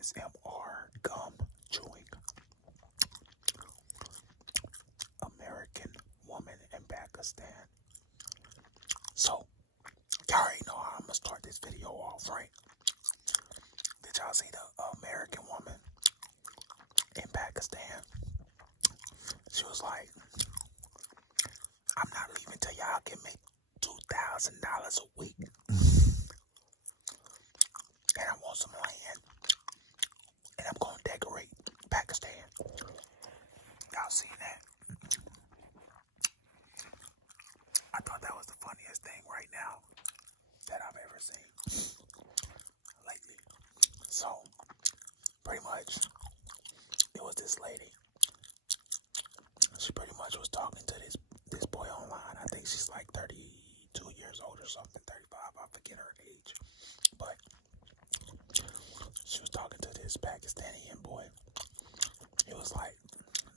ASMR gum chewing American woman in Pakistan. So, y'all already know how I'm gonna start this video off, right? Did y'all see the American woman in Pakistan? She was like, I'm not leaving till y'all give me $2,000 a week. And I want some land. And I'm gonna decorate Pakistan. Y'all seen that? I thought that was the funniest thing right now that I've ever seen lately. So, pretty much, it was this lady. She pretty much was talking to this boy online. I think she's like 32 years old or something, 35. I forget her age. But she was talking to this Pakistani boy. He was like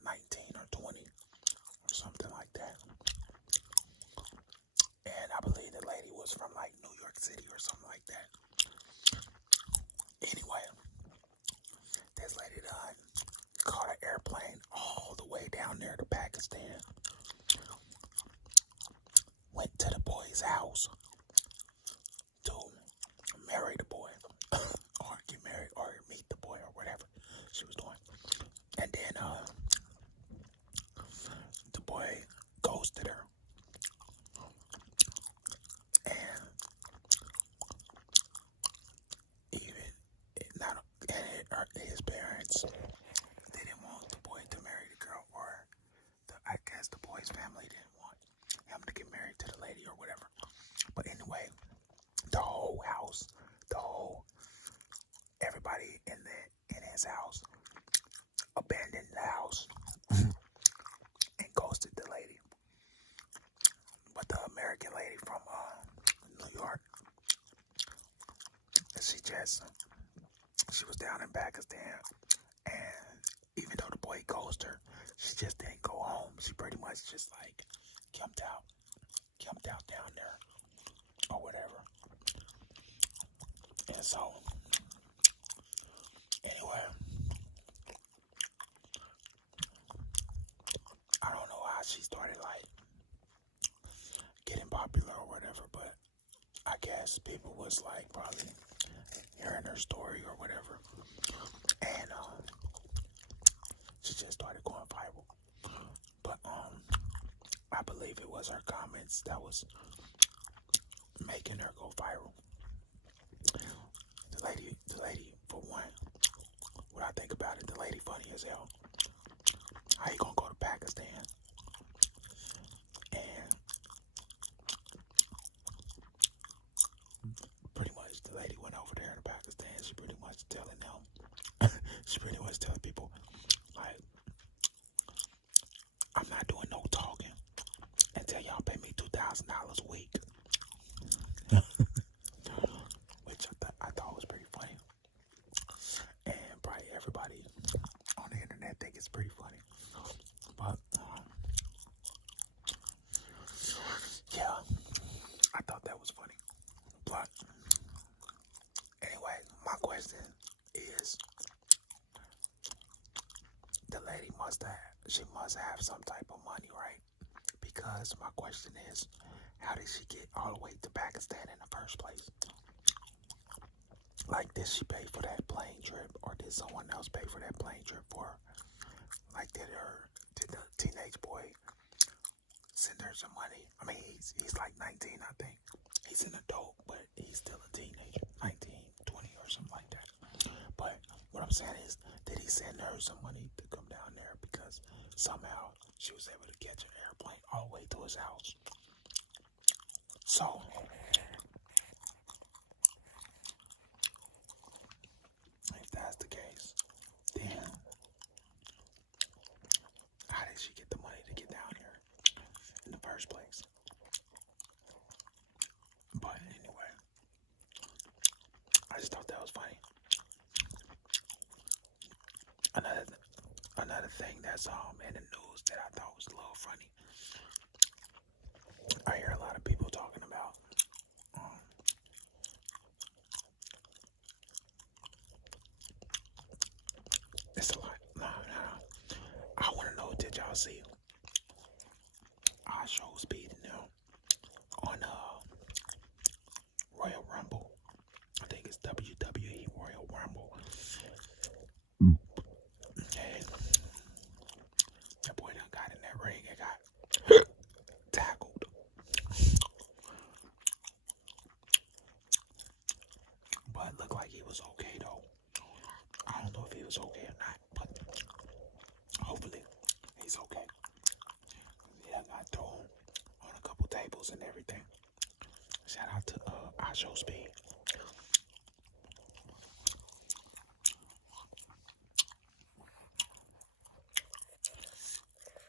19 or 20 or something like that. And I believe the lady was from like New York City or something like that. Anyway, this lady done caught an airplane all the way down there to Pakistan. Went to the boy's house to marry the boy or get married or meet the boy or whatever she was doing. And then the boy ghosted her. And even not his parents didn't want the boy to marry the girl, or I guess the boy's family didn't want him to get married to the lady or whatever. But anyway, the whole house, everybody in his house abandoned the house and ghosted the lady. But the American lady from New York, she was down in Pakistan, and even though the boy ghosted her, she just didn't go home. She pretty much just like camped out down there or whatever. And so, anyway, I don't know how she started like getting popular or whatever, but I guess people was like probably hearing her story or whatever, and she just started going viral. But I believe it was her comments that was making her go viral. The lady, for one, what I think about it, the lady funny as hell. How you gonna go to Pakistan and pretty much the lady went over there to Pakistan. She pretty much telling them, she pretty much telling people like, I'm not doing no talking until y'all pay me $2,000 a week. Which I thought was pretty funny. And probably everybody on the internet think it's pretty funny. But yeah, I thought that was funny. But anyway, my question is, the lady must have some type of money, right? Because my question is, how did she get all the way to Pakistan in the first place? Like, did she pay for that plane trip, or did someone else pay for that plane trip for her? Like, did the teenage boy send her some money? I mean, he's like 19, I think. He's an adult, but he's still a teenager, 19, 20 or something like that. But what I'm saying is, did he send her some money to come down there because somehow she was able to catch an airplane all the way to his house? So, if that's the case, then how did she get the money to get down here in the first place? But anyway, I just thought that was funny. Another thing that's in the news that I thought was a little funny. I hear a lot of people talking about y'all see I show Speed now on Royal Rumble. I think it's WWE Royal Rumble. And that boy done got in that ring and got tackled. But it looked like he was okay though. I don't know if he was okay or not, but hopefully he's okay. Yeah, I got thrown on a couple tables and everything. Shout out to I Show Speed.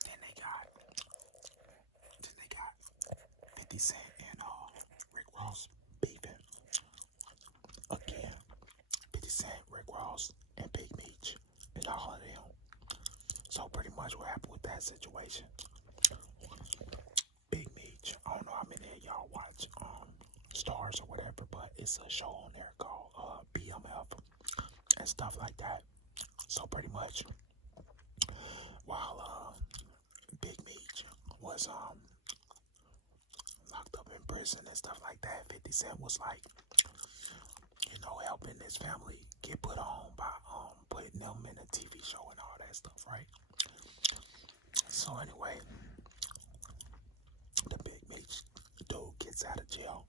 Then they got 50 Cent and Rick Ross beefing again. 50 Cent, Rick Ross, and Big Meech and all of them. So pretty much what happened with that situation. Big Meech, I don't know how many of y'all watch Stars or whatever, but it's a show on there called BMF and stuff like that. So pretty much while Big Meech was locked up in prison and stuff like that, 50 Cent was like, you know, helping his family get put on by putting them in a TV show and all that stuff, right? So anyway, the Big Meech dude gets out of jail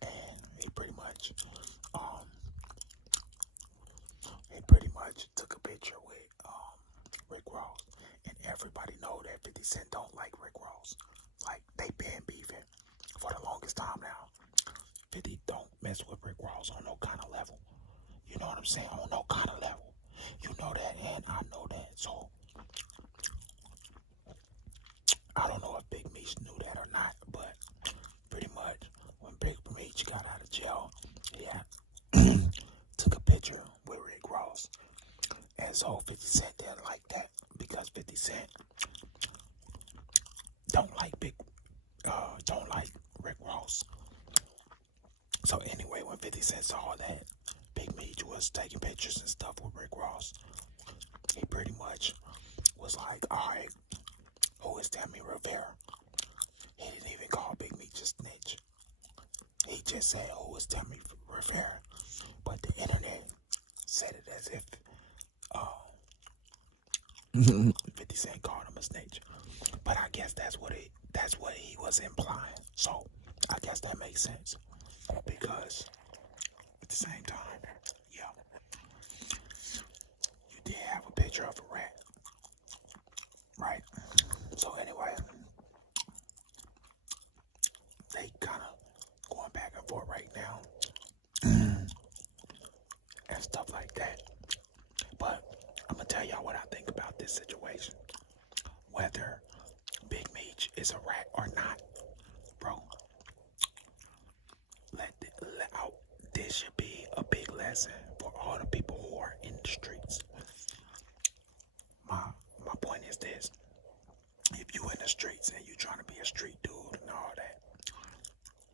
and he pretty much took a picture with Rick Ross, and everybody know that 50 Cent don't like Rick Ross. Like, they been beefing for the longest time now. 50 don't mess with Rick Ross on no kind of level. You know what I'm saying? On no kind of level. You know that, and I know that. So I don't know if Big Meech knew that or not, but pretty much when Big Meech got out of jail, he took a picture with Rick Ross. And so 50 Cent didn't like that because 50 Cent don't like Rick Ross. So anyway, when 50 Cent saw that Big Meech was taking pictures and stuff with Rick Ross, he pretty much was like, alright, who is Tammy Rivera? He didn't even call Big Meech a snitch. He just said, who is Tammy Rivera? But the internet said it as if 50 Cent called him a snitch. But I guess that's what he was implying. So I guess that makes sense. Because at the same time, yeah, you did have a picture of a rat. Right? So anyway, they kind of going back and forth right now. And stuff like that. But I'm going to tell y'all what I think about this situation. Whether Big Meech is a rat or not, bro. This should be a big lesson for all the people who are in the streets. My point is this. If you in the streets and you trying to be a street dude and all that,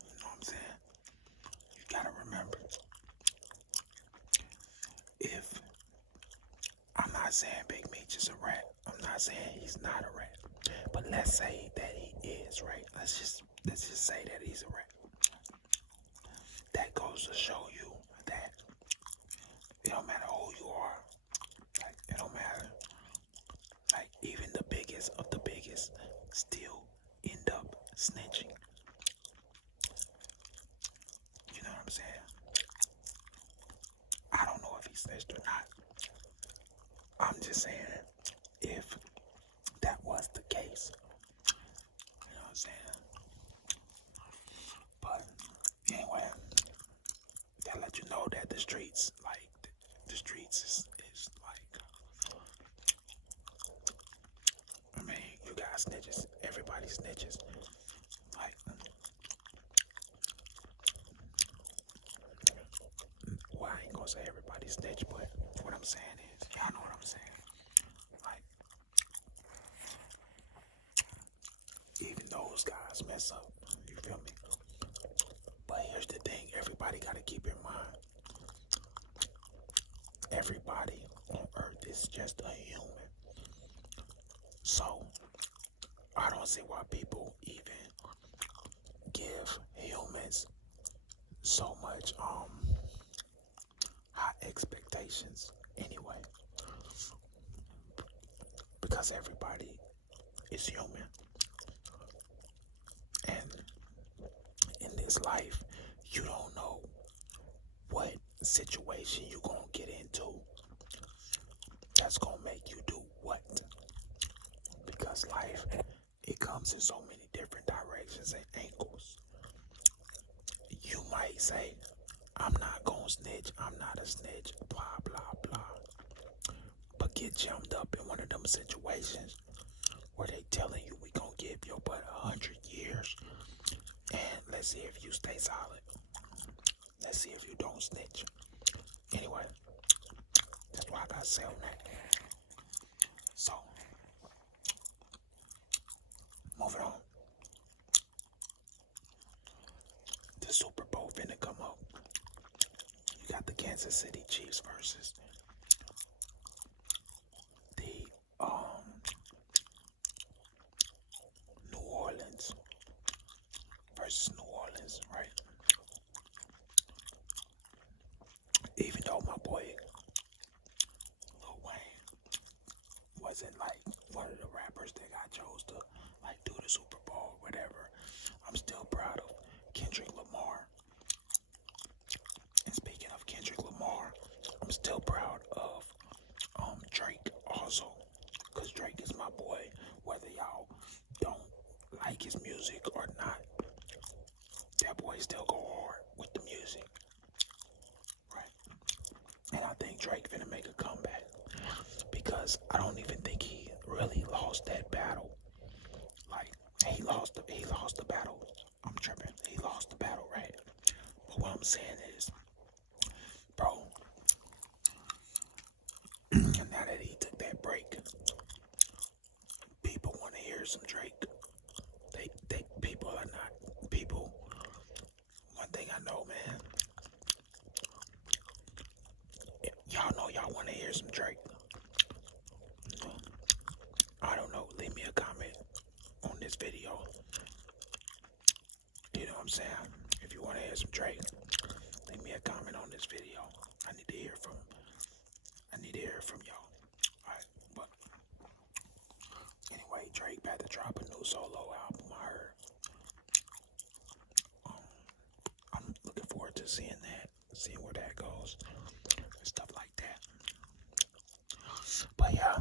you know what I'm saying? You gotta remember, if I'm not saying Big Meech is a rat, I'm not saying he's not a rat, but let's say that he is, right? Let's just say that he's a rat. That goes to show you that it don't matter who you are. Like, it don't matter. Like, even the biggest of the biggest still end up snitching. You know what I'm saying? I don't know if he snitched or not. I'm just saying, if that was the case, you know what I'm saying? But anyway, that let you know that the streets, like, the streets is like, I mean, you got snitches, everybody snitches. Like, well, I ain't gonna say everybody snitch, but what I'm saying is, y'all know what I'm saying. Like, even those guys mess up, you feel me? But here's the thing, everybody gotta keep in mind, everybody on earth is just a human. So I don't see why people even give humans so much high expectations anyway, because everybody is human, and in this life you don't know what situation you gonna get into that's gonna make you do what, because life, it comes in so many different directions and angles. You might say, I'm not gonna snitch, I'm not a snitch, blah blah blah, but get jammed up in one of them situations where they telling you we gonna give your butt 100 years, and let's see if you stay solid, let's see if you don't snitch. Anyway, that's what I gotta say on that. So, moving on. The Super Bowl finna come up. You got the Kansas City Chiefs versus the New Orleans versus New Orleans, right? Even though my boy Lil Wayne wasn't like one of the rappers that got chose to like do the Super Bowl or whatever, I'm still proud of Kendrick Lamar. And speaking of Kendrick Lamar, I'm still proud of Drake also, because Drake is my boy, whether y'all don't like his music or not. That boy still go hard with the music, right? And I think Drake finna make a comeback, because I don't even think he really lost that battle. Like, he lost the battle. I'm tripping. He lost the battle, right? But what I'm saying is, bro, now that he took that break, people want to hear some Drake. They people are not people. One thing I know, man, y'all know y'all want to hear some Drake. I don't know. Leave me a comment on this video. You know what I'm saying? If you want to hear some Drake, leave me a comment on this video. I need to hear from y'all. Alright, but anyway, Drake about to drop a new solo album. I heard. I'm looking forward to seeing where that goes, and stuff like that. But yeah.